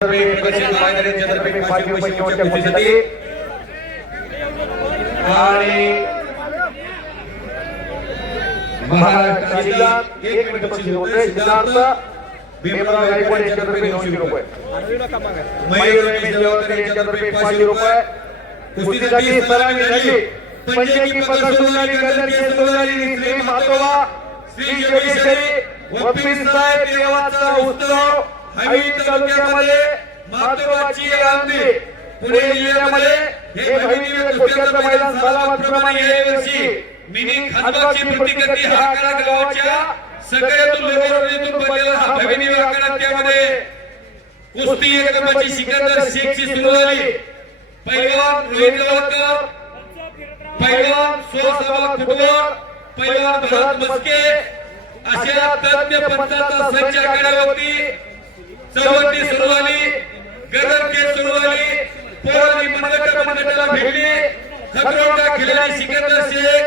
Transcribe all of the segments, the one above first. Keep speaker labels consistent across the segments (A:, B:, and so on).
A: पाचशे रुपये शेवटच्या कुस्तीसाठी आणि महाराष्ट्र सिद्धार्थ एक मिनिट बक्षीस होते सिद्धार्थ भीमराव गायकवाड यांच्यातर्फे दोनशे रुपये मयूर रमेश देवकर यांच्यातर्फे पाचशे रुपये कुस्तीसाठी सलामी झाली पंजे की पकड सुरू झाली गजर केस सुरू झाली श्री मातोबा श्री योगेश्वरी वपीस साहेब देवाचा उत्सव हवी तालुक्यामध्ये महत्वाची आनंदी पुणे जिल्ह्यामध्ये हे भगिनी कुस्त्याचं मैदान सलामतप्रमाणे यावर्षी
B: मिनी खानपाची प्रतिकृती हा आकडा गावाच्या सगळ्यातून लेबरवरीतून बनलेला हा भगिनी आकडा त्यामध्ये कुस्ती एक सिकंदर शेखची सुरू झाली. पैलवान रोहित पैलवान सोळा फुटबॉल पैलवान भरत मस्के अशा तज्ञ पंचाचा संच आकड्यावरती चौवटी सुरू झाली गगन के सुरू झाली पोरांनी मनगट मनगटाला भेटली. खतरोटा खिलाडी सिकंदर शेख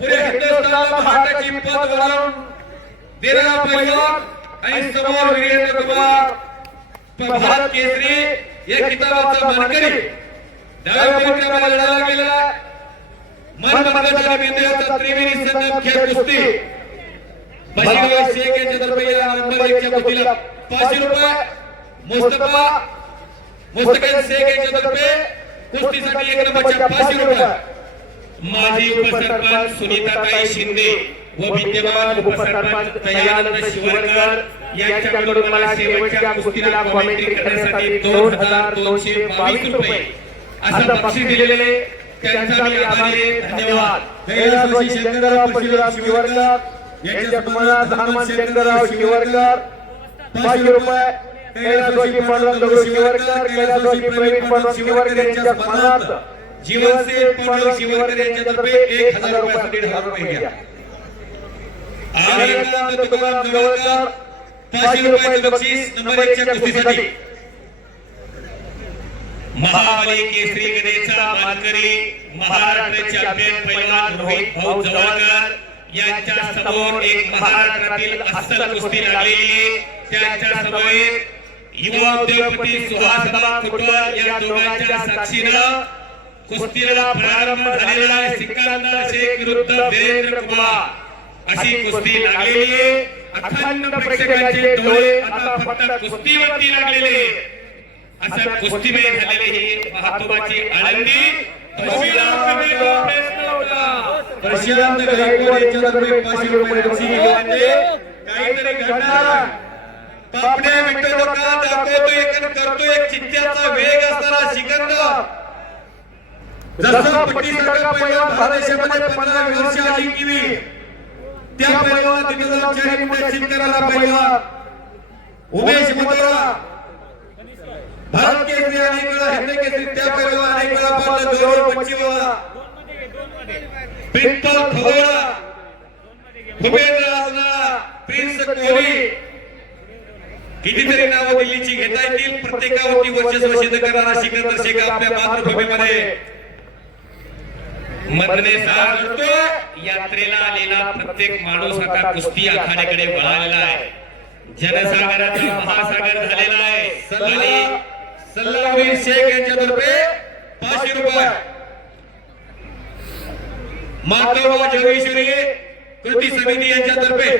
B: पुरे हिंदुस्थानला भारताची पद वाढवून देणारा पैलवान आणि समोर वीरेंद्र कुमार भारत केसरी या किताबाचा मानकरी. डाव्या पलट्यामध्ये लढा गेलेला मन मनगटाला बिंदूचा त्रिवेणी संगम खेळ कुस्ती. बशीरभाई शेख यांच्यातर्फे या नंबर एकच्या कुस्तीला पाचशे रुपये मुस्तफा मुस्तफा शेख यांच्यातर्फे कुस्तीसाठी एक नंबरच्या पाचशे रुपये. माजी उपसरपंच सुनीताताई शिंदे व विद्यमान उपसरपंच दयानंद शिवरकर यांच्याकडून मला शेवटच्या कुस्तीला कॉमेंट्री करण्यासाठी दोन हजार दोनशे बावीस रुपये. असं बक्षीस दिलेले त्यांचा मी आभारी. धन्यवाद.
A: शंकरराव परशुराम शिवरकर यांच्या कुमारात हनुमान शंकरराव शिवरकर पाचशे रुपये कैलासवासी पांडुरंग दगडू शिवरकर कैलासवासी प्रवीण पांडुरंग शिवरकर यांच्या कुमारात जीवनसेठ पांडुरंग शिवरकर यांच्यातर्फे एक हजार रुपये दीड हजार रुपये घ्या
B: आर्यकांत तुकाराम जवळकर पाचशे रुपयाचं बक्षीस नंबर एकच्या कुस्तीसाठी. महाबली केसरी गदेचा मानकरी महाराष्ट्र चॅम्पियन पैलवान रोहित भाऊ जवळकर. यांच्या समोर एक महाराष्ट्रातील अस्सल कुस्ती लागलेली त्यांच्यासमोर युवा उद्योगपती सुहासबा कुटवर या दोघांच्या साक्षीनं कुस्तीला प्रारंभ झालेला आहे. सिकंदर शेख विरुद्ध वीरेंद्र कुमार. अशी कुस्ती लागलेली आहे. अखंड प्रेक्षकांचे डोळे आता फक्त कुस्तीवरती लागलेले असं कुस्तीमय झालेली ही महत्वाची आळंदी.
A: प्रशांत गायकवाड यांच्यातर्फे पाचशे रुपये बक्षीस घेतले
B: काहीतरी घडणार. पापण्या विठ्ठल का दाखवतोय करतोय एक चित्त्याचा वेग असणारा सिकंदर.
A: जसा पट्टीसारखा पैलवान भारत देशामध्ये पंधरा वर्ष आली किवी त्या पैलवान तिथे जाऊन चारी मोठ्या चितकराला पैलवान उमेश मुद्रा भारत केसरी अनेक वेळा हिंद केसरी त्या पैलवान अनेक वेळा पाहिलं
B: पिंपल खगोळा भूपेंद्र राजनाळा प्रिन्स कोहली. कितीतरी नावं दिल्लीची घेता येतील प्रत्येकावरती वर्चस्व सिद्ध करणारा सिकंदर शेख आपल्या मातृभूमीमध्ये. मधले यात्रेला आलेला प्रत्येक माणूस आता कुस्ती आखाड्याकडे वळालेला आहे. जनसागराचा महासागर झालेला आहे. सल्ला सल्लावीर शेख यांच्यातर्फे पाचशे रुपये माधवराव जगेश्वरी कृती समिती यांच्यातर्फे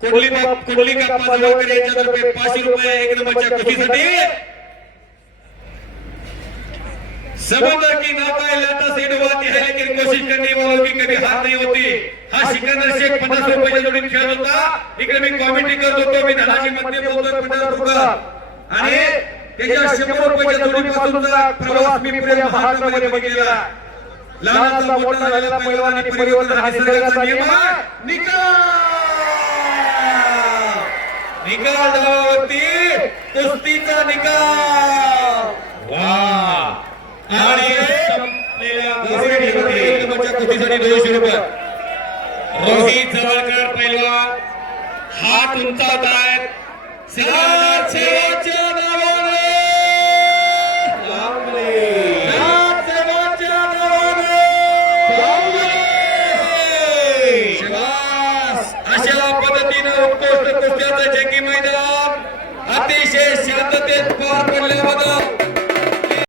B: कुंडली बाप काप्पा जवळकर यांच्यातर्फे पाचशे रुपये एक नंबरच्या कृतीसाठी समुद्र की लाता से डुबाती है लेकिन कोशिश करने वालों की कभी हार नहीं होती. हा सिकंदर शेख पन्नास रुपयाच्या जोडीत खेळत होता. इकडे मी कॉमेंट्री करत होतो मी धनाजी मध्ये आणि त्याच्या शंभर रुपयाच्या जोडीपासूनचा प्रवास मी महाराष्ट्रामध्ये
A: लहानाचा मोठा झालेला पैलवान आणि परिवर्तन हा निसर्गाचा नियम आहे.
B: निकाल! निकाल दबावावरती कुस्तीचा निकाल! वा आणि कुस्तीसाठी दोनशे रुपये. रोहित जवळकर पैलवान हात उंचावत आहेत